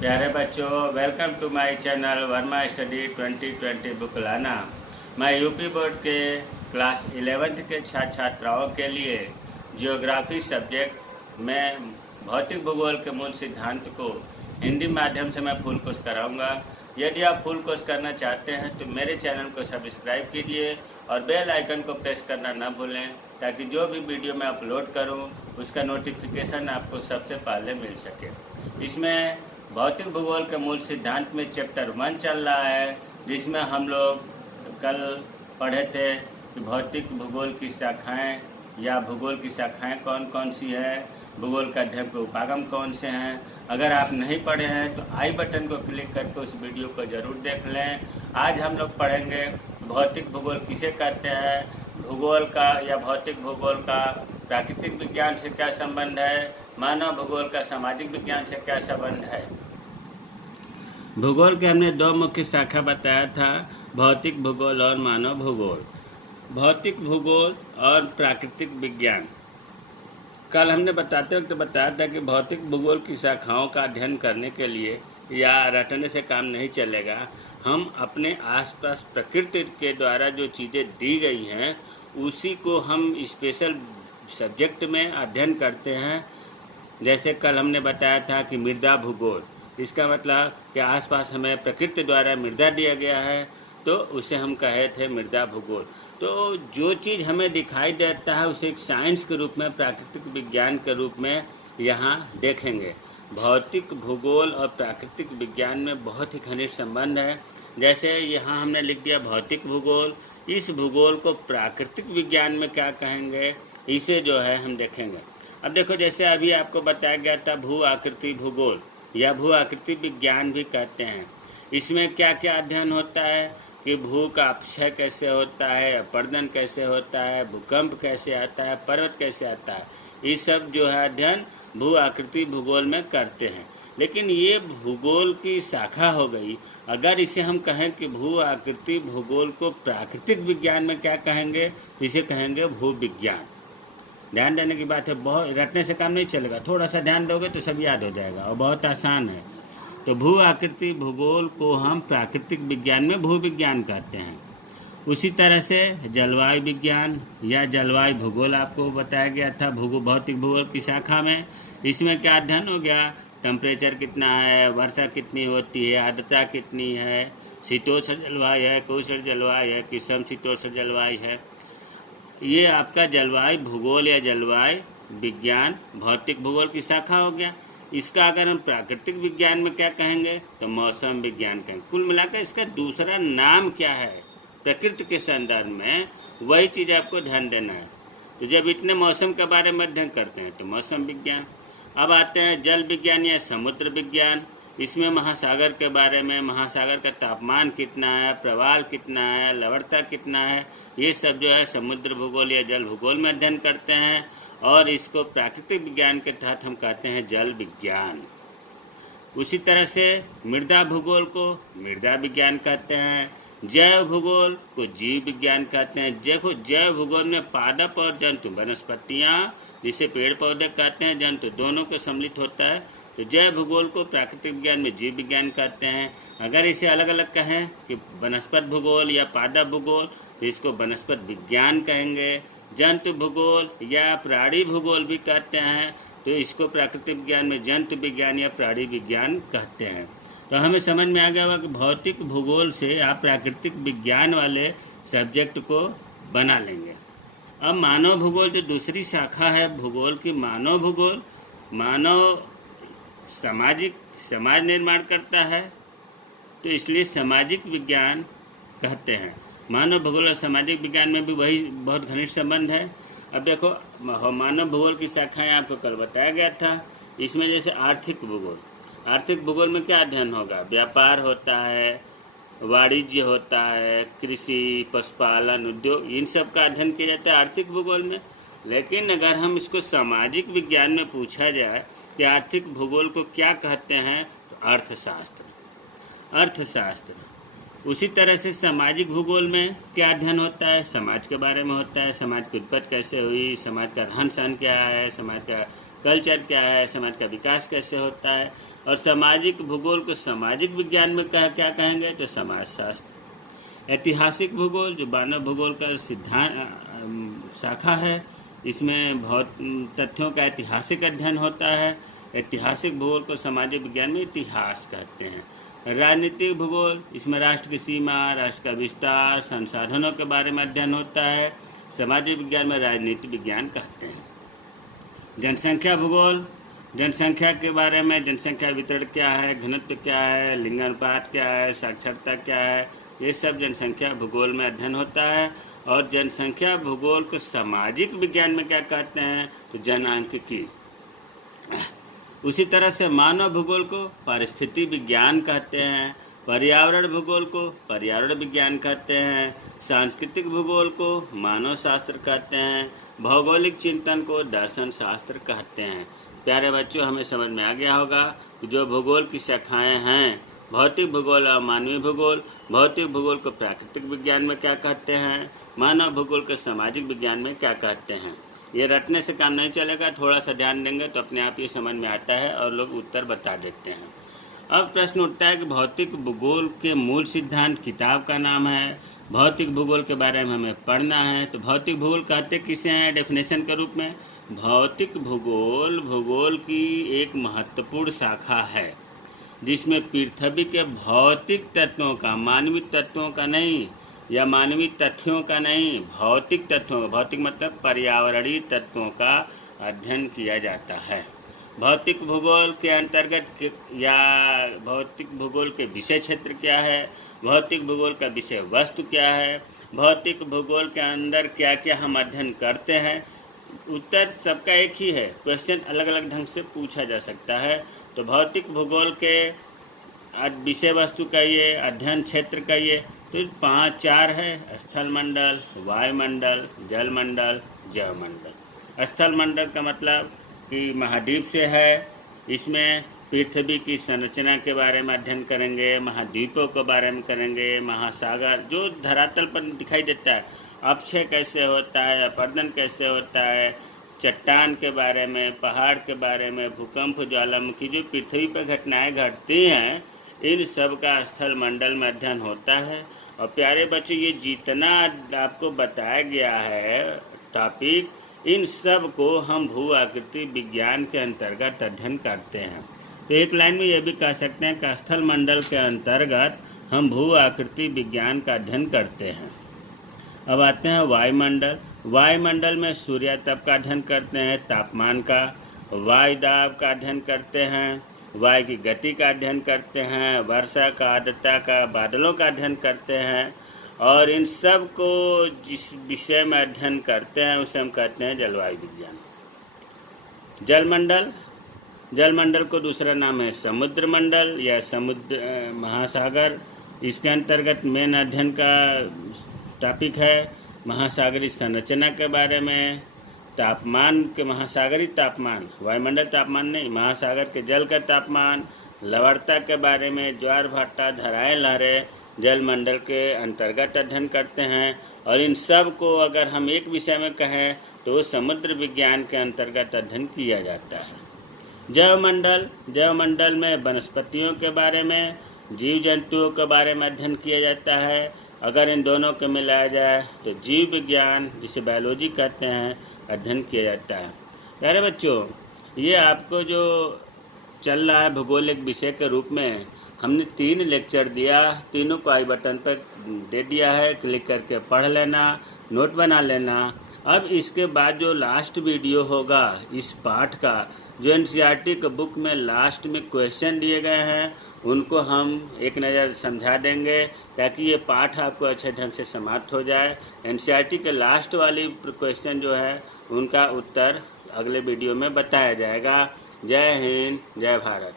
प्यारे बच्चों, welcome to my channel Varma study 2020 book लाना। मैं यूपी बोर्ड के क्लास 11th के छात्र छात्राओं के लिए जियोग्राफी सब्जेक्ट में भौतिक भूगोल के मूल सिद्धांत को हिंदी माध्यम से मैं फुल कोर्स कराऊंगा। यदि आप फुल कोर्स करना चाहते हैं तो मेरे चैनल को सब्सक्राइब कीजिए और बेल आइकन को प्रेस करना न भूलें, ताकि जो भी वीडियो मैं अपलोड करूं उसका नोटिफिकेशन आपको सबसे पहले मिल सके। इसमें भौतिक भूगोल के मूल सिद्धांत में चैप्टर 1 चल रहा है, जिसमें हम लोग कल पढ़े थे कि भौतिक भूगोल की शाखाएं या भूगोल की शाखाएं कौन कौन सी है, भूगोल का अध्ययन के उपागम कौन से हैं। अगर आप नहीं पढ़े हैं तो आई बटन को क्लिक करके उस वीडियो को ज़रूर देख लें। आज हम लोग पढ़ेंगे भौतिक भूगोल किसे कहते हैं, भूगोल का या भौतिक भूगोल का प्राकृतिक विज्ञान से क्या संबंध है, मानव भूगोल का सामाजिक विज्ञान से क्या संबंध है। भूगोल के हमने दो मुख्य शाखा बताया था, भौतिक भूगोल और मानव भूगोल। भौतिक भूगोल और प्राकृतिक विज्ञान। कल हमने बताते वक्त बताया था कि भौतिक भूगोल की शाखाओं का अध्ययन करने के लिए या रटने से काम नहीं चलेगा। हम अपने आसपास प्रकृति के द्वारा जो चीज़ें दी गई हैं उसी को हम स्पेशल सब्जेक्ट में अध्ययन करते हैं। जैसे कल हमने बताया था कि मृदा भूगोल, इसका मतलब कि आसपास हमें प्रकृति द्वारा मृदा दिया गया है तो उसे हम कहे थे मृदा भूगोल। तो जो चीज़ हमें दिखाई देता है उसे एक साइंस के रूप में, प्राकृतिक विज्ञान के रूप में यहाँ देखेंगे। भौतिक भूगोल और प्राकृतिक विज्ञान में बहुत ही घनिष्ठ संबंध है। जैसे यहाँ हमने लिख दिया भौतिक भूगोल, इस भूगोल को प्राकृतिक विज्ञान में क्या कहेंगे, इसे जो है हम देखेंगे। अब देखो, जैसे अभी आपको बताया गया था भू आकृति भूगोल या भू आकृति विज्ञान भी कहते हैं। इसमें क्या क्या अध्ययन होता है कि भू का अपक्षय कैसे होता है, अपर्दन कैसे होता है, भूकंप कैसे आता है, पर्वत कैसे आता है, ये सब जो है अध्ययन भू आकृति भूगोल में करते हैं। लेकिन ये भूगोल की शाखा हो गई। अगर इसे हम कहें कि भू आकृति भूगोल को प्राकृतिक विज्ञान में क्या कहेंगे, इसे कहेंगे भू विज्ञान। ध्यान देने की बात है, बहुत रटने से काम नहीं चलेगा, थोड़ा सा ध्यान दोगे तो सब याद हो जाएगा और बहुत आसान है। तो भू आकृति भूगोल को हम प्राकृतिक विज्ञान में भू विज्ञान कहते हैं। उसी तरह से जलवायु विज्ञान या जलवायु भूगोल आपको बताया गया था भौतिक भूगोल की शाखा में। इसमें क्या अध्ययन हो गया, टेम्परेचर कितना है, वर्षा कितनी होती है, आर्द्रता कितनी है, शीतोष्ण जलवायु है, उष्ण जलवायु है कि समशीतोष्ण जलवायु है। ये आपका जलवायु भूगोल या जलवायु विज्ञान भौतिक भूगोल की शाखा हो गया। इसका अगर हम प्राकृतिक विज्ञान में क्या कहेंगे तो मौसम विज्ञान कहेंगे। कुल मिलाकर इसका दूसरा नाम क्या है प्रकृति के संदर्भ में, वही चीज़ आपको ध्यान देना है। तो जब इतने मौसम के बारे में अध्ययन करते हैं तो मौसम विज्ञान। अब आते हैं जल विज्ञान या समुद्र विज्ञान। इसमें महासागर के बारे में, महासागर का तापमान कितना है, प्रवाह कितना है, लवणता कितना है, ये सब जो है समुद्र भूगोल या जल भूगोल में अध्ययन करते हैं। और इसको प्राकृतिक विज्ञान के तहत हम कहते हैं जल विज्ञान। उसी तरह से मृदा भूगोल को मृदा विज्ञान कहते हैं, जैव भूगोल को जीव विज्ञान कहते हैं। देखो, जैव भूगोल में पादप और जंतु, वनस्पतियाँ जिसे पेड़ पौधे कहते हैं, जंतु, दोनों को सम्मिलित होता है। तो जैव भूगोल को प्राकृतिक विज्ञान में जीव विज्ञान कहते हैं। अगर इसे अलग अलग कहें कि वनस्पत भूगोल या पादप भूगोल तो इसको वनस्पत विज्ञान कहेंगे। जंतु भूगोल या प्राणी भूगोल भी कहते हैं तो इसको प्राकृतिक विज्ञान में जंतु विज्ञान या प्राणी विज्ञान कहते हैं। तो हमें समझ में आ गया होगा कि भौतिक भूगोल से आप प्राकृतिक विज्ञान वाले सब्जेक्ट को बना लेंगे। अब मानव भूगोल जो दूसरी शाखा है भूगोल की, मानव भूगोल, मानव समाज निर्माण करता है तो इसलिए सामाजिक विज्ञान कहते हैं। मानव भूगोल और सामाजिक विज्ञान में भी वही बहुत घनिष्ठ संबंध है। अब देखो, मानव भूगोल की शाखाएं आपको कल बताया गया था। इसमें जैसे आर्थिक भूगोल, आर्थिक भूगोल में क्या अध्ययन होगा, व्यापार होता है, वाणिज्य होता है, कृषि, पशुपालन, उद्योग, इन सब का अध्ययन किया जाता है आर्थिक भूगोल में। लेकिन अगर हम इसको सामाजिक विज्ञान में पूछा जाए कि आर्थिक भूगोल को क्या कहते हैं तो अर्थशास्त्र। उसी तरह से सामाजिक भूगोल में क्या अध्ययन होता है, समाज के बारे में होता है, समाज की उत्पत्ति कैसे हुई, समाज का रहन सहन क्या है, समाज का कल्चर क्या है, समाज का विकास कैसे होता है। और सामाजिक भूगोल को सामाजिक विज्ञान में क्या कहेंगे, तो समाजशास्त्र। ऐतिहासिक भूगोल जो मानव भूगोल का सिद्धांत शाखा है, इसमें बहुत तथ्यों का ऐतिहासिक अध्ययन होता है। ऐतिहासिक भूगोल को सामाजिक विज्ञान में इतिहास कहते हैं। राजनीतिक भूगोल, इसमें राष्ट्र की सीमा, राष्ट्र का विस्तार, संसाधनों के बारे में अध्ययन होता है। सामाजिक विज्ञान में राजनीति विज्ञान कहते हैं। जनसंख्या भूगोल, जनसंख्या के बारे में, जनसंख्या वितरण क्या है, घनत्व क्या है, लिंगानुपात क्या है, साक्षरता क्या है, ये सब जनसंख्या भूगोल में अध्ययन होता है। और जनसंख्या भूगोल को सामाजिक विज्ञान में क्या कहते हैं, तो जनआंख्यिकी। उसी तरह से मानव भूगोल को पारिस्थितिकी विज्ञान कहते हैं, पर्यावरण भूगोल को पर्यावरण विज्ञान कहते हैं, सांस्कृतिक भूगोल को मानव शास्त्र कहते हैं, भौगोलिक चिंतन को दर्शन शास्त्र कहते हैं। प्यारे बच्चों, हमें समझ में आ गया होगा कि जो भूगोल की शाखाएं हैं, भौतिक भूगोल और मानवीय भूगोल। भौतिक भूगोल को प्राकृतिक विज्ञान में क्या कहते हैं, मानव भूगोल को सामाजिक विज्ञान में क्या कहते हैं। ये रटने से काम नहीं चलेगा, थोड़ा सा ध्यान देंगे तो अपने आप ये समझ में आता है और लोग उत्तर बता देते हैं। अब प्रश्न उठता है कि भौतिक भूगोल के मूल सिद्धांत किताब का नाम है। भौतिक भूगोल के बारे में हमें पढ़ना है। तो भौतिक भूगोल कहते किसे हैं डेफिनेशन के रूप में? भौतिक भूगोल भूगोल की एक महत्वपूर्ण शाखा है जिसमें पृथ्वी के भौतिक तत्वों का, मानवीय तत्वों का नहीं या मानवीय तथ्यों का नहीं, भौतिक तत्वों, भौतिक मतलब पर्यावरणीय तत्वों का अध्ययन किया जाता है। भौतिक भूगोल के अंतर्गत या भौतिक भूगोल के विषय क्षेत्र क्या है, भौतिक भूगोल का विषय वस्तु क्या है, भौतिक भूगोल के अंदर क्या क्या हम अध्ययन करते हैं। उत्तर सबका एक ही है, क्वेश्चन अलग अलग ढंग से पूछा जा सकता है। तो भौतिक भूगोल के विषय वस्तु का ये, अध्ययन क्षेत्र का ये, तो 4 है: स्थल मंडल, वायुमंडल, जलमंडल, जैवमंडल। स्थल मंडल का मतलब कि महाद्वीप से है, इसमें पृथ्वी की संरचना के बारे में अध्ययन करेंगे, महाद्वीपों के बारे में करेंगे, महासागर जो धरातल पर दिखाई देता है, अपक्षय कैसे होता है, अपर्दन कैसे होता है, चट्टान के बारे में, पहाड़ के बारे में, भूकंप, ज्वालामुखी, जो पृथ्वी पर घटनाएं घटती हैं, इन सब का स्थल मंडल में अध्ययन होता है। और प्यारे बच्चों, ये जितना आपको बताया गया है टॉपिक, इन सब को हम भू आकृति विज्ञान के अंतर्गत अध्ययन करते हैं। तो एक लाइन में ये भी कह सकते हैं कि स्थल मंडल के अंतर्गत हम भू आकृति विज्ञान का अध्ययन करते हैं। अब आते हैं वायुमंडल। वायुमंडल में सूर्य तप का अध्ययन करते हैं, तापमान का, वायु दाब का अध्ययन करते हैं, वायु की गति का अध्ययन करते हैं, वर्षा का, आर्द्रता का, बादलों का अध्ययन करते हैं। और इन सब को जिस विषय में अध्ययन करते हैं उसे हम कहते हैं जलवायु विज्ञान। जलमंडल, जलमंडल को दूसरा नाम है समुद्र मंडल या समुद्र महासागर। इसके अंतर्गत मेन अध्ययन का टॉपिक है महासागरीय संरचना के बारे में, तापमान के, महासागरीय तापमान, वायुमंडल तापमान नहीं, महासागर के जल का तापमान, लवणता के बारे में, ज्वार भाटा, धाराएं, लहरें जलमंडल के अंतर्गत अध्ययन करते हैं। और इन सब को अगर हम एक विषय में कहें तो समुद्र विज्ञान के अंतर्गत अध्ययन किया जाता है। जैवमंडल, जैवमंडल में वनस्पतियों के बारे में, जीव जंतुओं के बारे में अध्ययन किया जाता है। अगर इन दोनों को मिलाया जाए तो जीव विज्ञान, जिसे बायोलॉजी कहते हैं, अध्ययन किया जाता है। प्यारे बच्चों, ये आपको जो चल रहा है भूगोलिक विषय के रूप में, हमने 3 लेक्चर दिया, तीनों को आई बटन पर दे दिया है, क्लिक करके पढ़ लेना, नोट बना लेना। अब इसके बाद जो लास्ट वीडियो होगा इस पाठ का, जो एनसीईआरटी के बुक में लास्ट में क्वेश्चन दिए गए हैं, उनको हम एक नज़र समझा देंगे ताकि ये पाठ आपको अच्छे ढंग से समाप्त हो जाए। एनसीईआरटी के लास्ट वाली क्वेश्चन जो है उनका उत्तर अगले वीडियो में बताया जाएगा। जय हिंद, जय भारत।